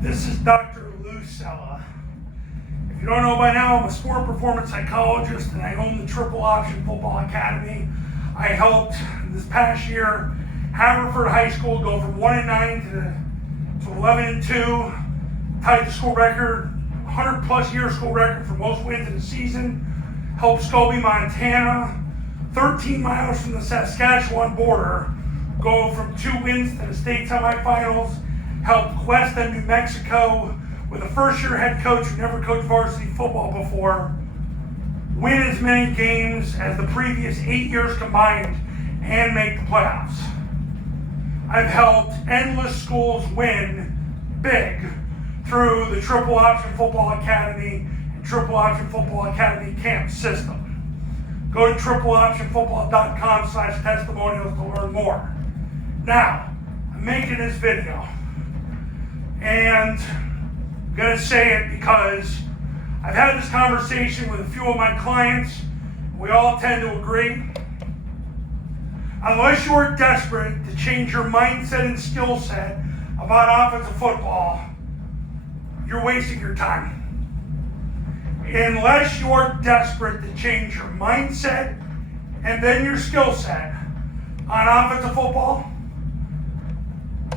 This is Dr. Lucella. If you don't know by now, I'm a sport performance psychologist and I own the Triple Option Football Academy. I helped this past year Haverford High School go from 1-9 to 11-2, tied the school record, 100 plus year school record for most wins in a season. Helped Scobie, Montana, 13 miles from the Saskatchewan border, go from 2 wins to the state semifinals. Helped Cuesta, New Mexico, with a first-year head coach who never coached varsity football before, win as many games as the previous 8 years combined and make the playoffs. I've helped endless schools win big through the Triple Option Football Academy and Triple Option Football Academy camp system. Go to tripleoptionfootball.com/testimonials to learn more. Now, I'm making this video, and I'm going to say it because I've had this conversation with a few of my clients. We all tend to agree. Unless you're desperate to change your mindset and skill set about offensive football, you're wasting your time. Unless you're desperate to change your mindset and then your skill set on offensive football,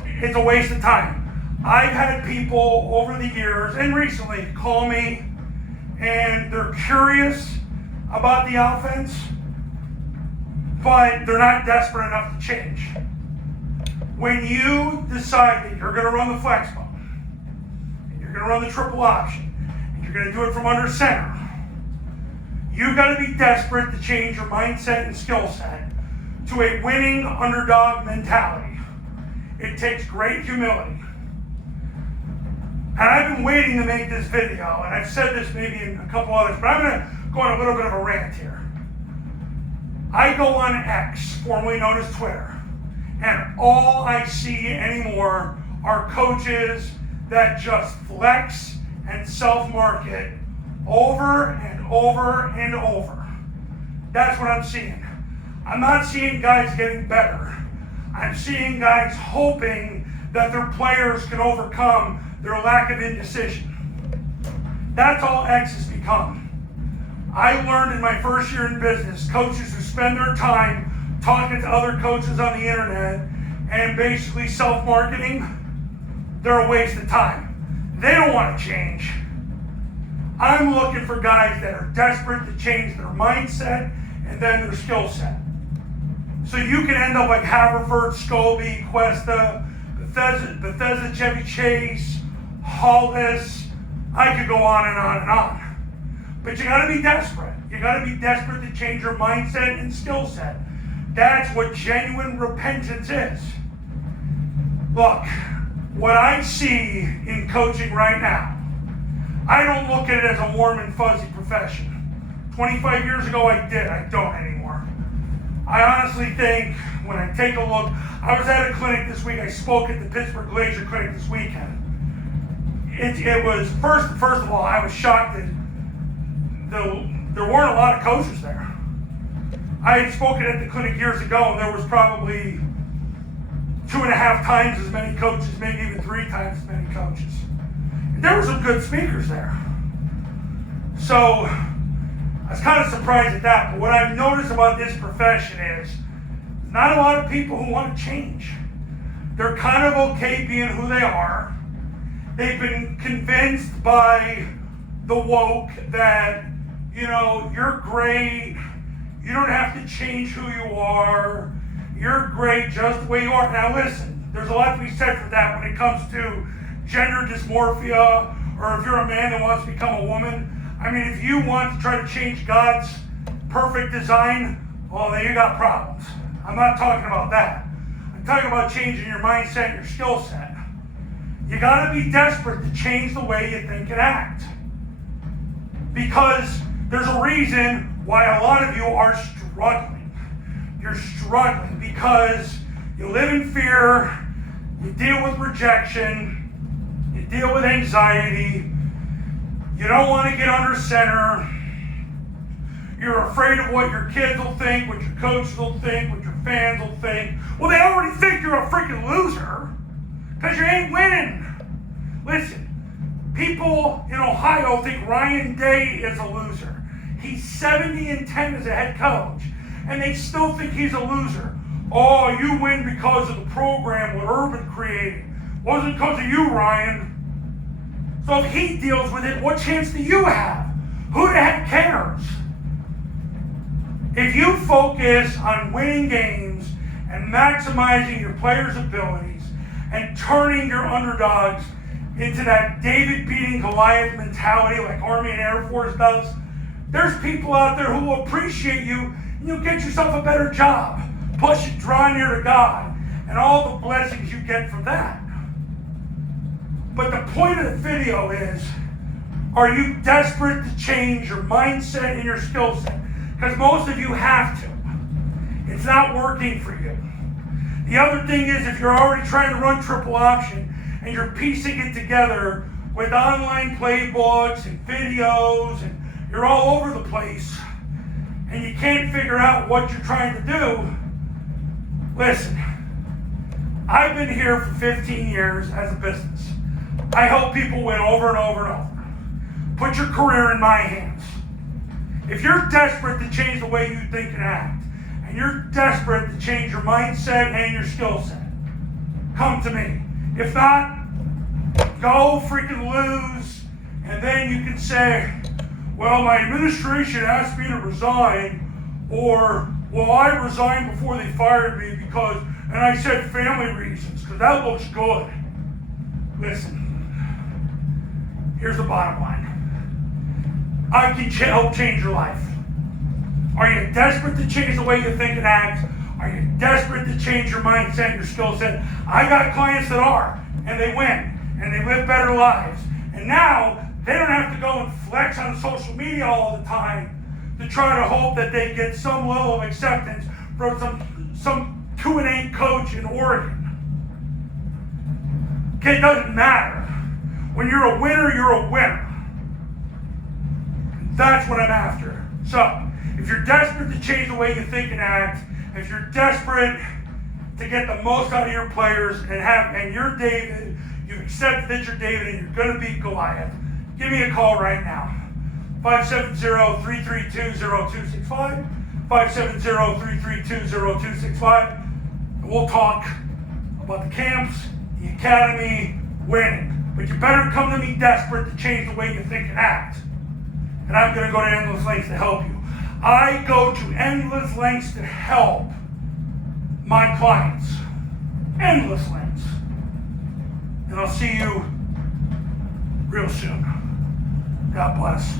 it's a waste of time. I've had people over the years and recently call me and they're curious about the offense, but they're not desperate enough to change. When you decide that you're going to run the Flexbone, and you're going to run the Triple Option, and you're going to do it from under center, you've got to be desperate to change your mindset and skill set to a winning underdog mentality. It takes great humility. And I've been waiting to make this video, and I've said this maybe in a couple others, but I'm going to go on a little bit of a rant here. I go on X, formerly known as Twitter, and all I see anymore are coaches that just flex and self-market over and over and over. That's what I'm seeing. I'm not seeing guys getting better. I'm seeing guys hoping that their players can overcome their lack of indecision. That's all X has become. I learned in my first year in business, coaches who spend their time talking to other coaches on the internet and basically self-marketing, they're a waste of time. They don't want to change. I'm looking for guys that are desperate to change their mindset and then their skill set. So you can end up like Haverford, Scobie, Cuesta, Bethesda, Chevy Chase, Hollis. I could go on and on and on. But you got to be desperate. You got to be desperate to change your mindset and skill set. That's what genuine repentance is. Look, what I see in coaching right now, I don't look at it as a warm and fuzzy profession. 25 years ago I did. I don't anymore. I honestly think when I take a look, I was at a clinic this week. I spoke at the Pittsburgh Glacier Clinic this weekend. It was, first of all, I was shocked that there weren't a lot of coaches there. I had spoken at the clinic years ago, and there was probably 2.5 times as many coaches, maybe even 3 times as many coaches. And there were some good speakers there. So I was kind of surprised at that. But what I've noticed about this profession is not a lot of people who want to change. They're kind of okay being who they are. They've been convinced by the woke that, you know, you're great, you don't have to change who you are, you're great just the way you are. Now listen, there's a lot to be said for that when it comes to gender dysmorphia, or if you're a man that wants to become a woman. I mean, if you want to try to change God's perfect design, well, then you got problems. I'm not talking about that. I'm talking about changing your mindset and your skill set. You got to be desperate to change the way you think and act. Because there's a reason why a lot of you are struggling. You're struggling because you live in fear, you deal with rejection, you deal with anxiety, you don't want to get under center, you're afraid of what your kids will think, what your coaches will think, what your fans will think. Well, they already think you're a freaking loser because you ain't winning. Listen, people in Ohio think Ryan Day is a loser. He's 70-10 as a head coach, and they still think he's a loser. Oh, you win because of the program what Urban created. Wasn't because of you, Ryan. So if he deals with it, what chance do you have? Who the heck cares? If you focus on winning games and maximizing your players' abilities and turning your underdogs into that David beating Goliath mentality like Army and Air Force does, there's people out there who will appreciate you and you'll get yourself a better job. Plus you draw near to God and all the blessings you get from that. But the point of the video is, are you desperate to change your mindset and your skill set? Because most of you have to. It's not working for you. The other thing is, if you're already trying to run triple option and you're piecing it together with online playbooks and videos and you're all over the place and you can't figure out what you're trying to do, listen, I've been here for 15 years as a business. I help people win over and over and over. Put your career in my hands. If you're desperate to change the way you think and act, and you're desperate to change your mindset and your skill set, come to me. If not, go freaking lose, and then you can say, well, my administration asked me to resign, or, well, I resigned before they fired me because, and I said family reasons, because that looks good. Listen, here's the bottom line. I can help change your life. Are you desperate to change the way you think and act? Are you desperate to change your mindset and your skill set? I got clients that are, and they win, and they live better lives. And now, they don't have to go and flex on social media all the time to try to hope that they get some level of acceptance from some 2-8 coach in Oregon. Okay, it doesn't matter. When you're a winner, you're a winner. That's what I'm after. So, if you're desperate to change the way you think and act, if you're desperate to get the most out of your players and you're David, you've accepted that you're David and you're going to beat Goliath, give me a call right now. 570-332-0265. 570-332-0265. And we'll talk about the camps, the academy, winning. But you better come to me desperate to change the way you think and act. And I'm going to go to endless lengths to help you. I go to endless lengths to help my clients. Endless lengths. And I'll see you real soon. God bless.